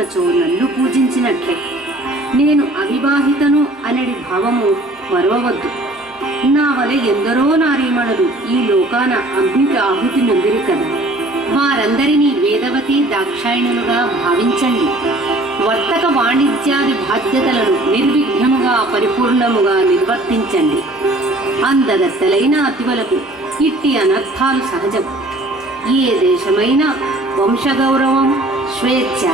పూజించినచో నన్ను పూజించినట్లే. నేను అవివాహితను అనడి భావము మరవవద్దు. నా వలె ఎందరో నారీమణులు ఈ లోకాన అగ్నికి ఆహుతి నొందిరి కదా. వారందరినీ వేదవతి దాక్షాయణులుగా భావించండి. వర్తక వాణిజ్యాది బాధ్యతలను నిర్విఘ్నముగా పరిపూర్ణముగా నిర్వర్తించండి. అందగత్తెలైన అతివలకు ఇట్టి అనర్థాలు సహజం. ఏ దేశమైనా వంశగౌరవం, స్వేచ్ఛ,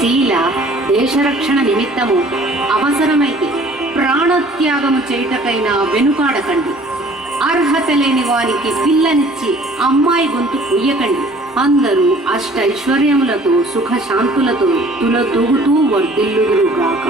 శీల, దేశరక్షణ నిమిత్తము అవసరమైతే ప్రాణత్యాగము చేయుటకైనా వెనుకాడకండి. అర్హత లేని వారికి పిల్లనిచ్చి అమ్మాయి గొంతు కుయ్యకండి. అందరూ అష్టైశ్వర్యములతో సుఖశాంతులతో తులతూగుతూ వర్ధిల్లుదురుగాక.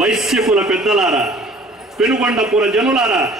వైశ్యకుల పెద్దలారా, పెనుగొండపుర జనులారా,